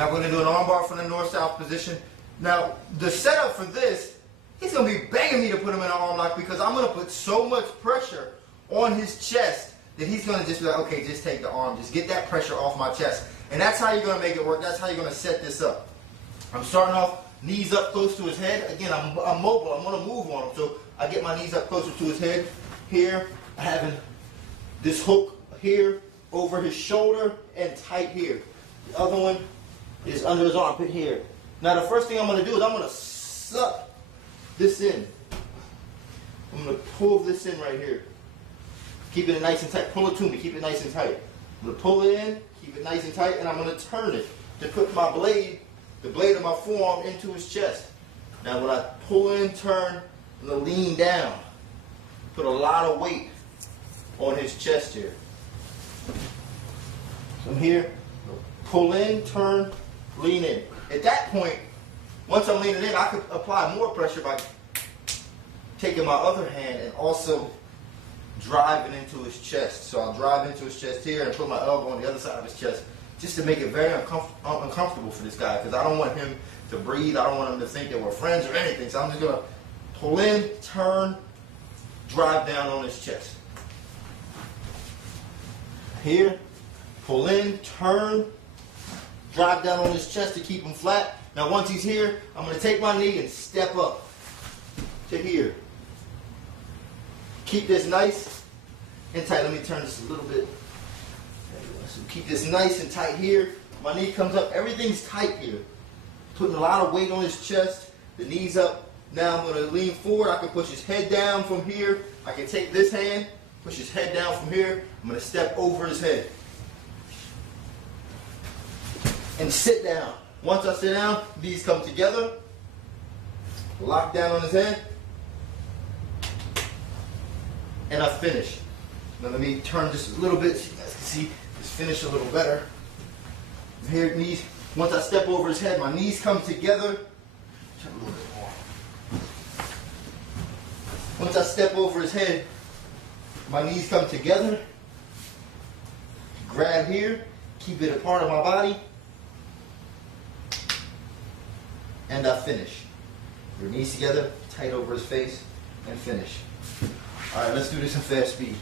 Now we're going to do an armbar from the north-south position. Now, the setup for this, he's going to be begging me to put him in an arm lock because I'm going to put so much pressure on his chest that he's going to just be like, okay, just take the arm. Just get that pressure off my chest. And that's how you're going to make it work. That's how you're going to set this up. I'm starting off knees up close to his head. Again, I'm mobile. I'm going to move on him. So I get my knees up closer to his head. Here, I have this hook here over his shoulder and tight here. The other one is under his armpit here. Now the first thing I'm going to do is I'm going to suck this in. I'm going to pull this in right here. Keeping it nice and tight. Pull it to me. Keep it nice and tight. I'm going to pull it in, keep it nice and tight, and I'm going to turn it to put my blade, the blade of my forearm, into his chest. Now when I pull in, turn, I'm going to lean down. Put a lot of weight on his chest here. So I'm here, pull in, turn, lean in. At that point, once I'm leaning in, I could apply more pressure by taking my other hand and also driving into his chest. So I'll drive into his chest here and put my elbow on the other side of his chest just to make it very uncomfortable for this guy because I don't want him to breathe. I don't want him to think that we're friends or anything. So I'm just going to pull in, turn, drive down on his chest. Here, pull in, turn, drive down on his chest to keep him flat. Now once he's here, I'm going to take my knee and step up to here. Keep this nice and tight. Let me turn this a little bit. So keep this nice and tight here. My knee comes up. Everything's tight here. Putting a lot of weight on his chest. The knee's up. Now I'm going to lean forward. I can push his head down from here. I can take this hand, push his head down from here. I'm going to step over his head. And sit down. Once I sit down, these come together. Lock down on his head. And I finish. Now let me turn just a little bit so you guys can see this finish a little better. Here, knees. Once I step over his head, my knees come together. Turn a little bit more. Once I step over his head, my knees come together. Grab here, keep it a part of my body. And I finish. Your knees together, tight over his face, and finish. All right, let's do this in fast speed.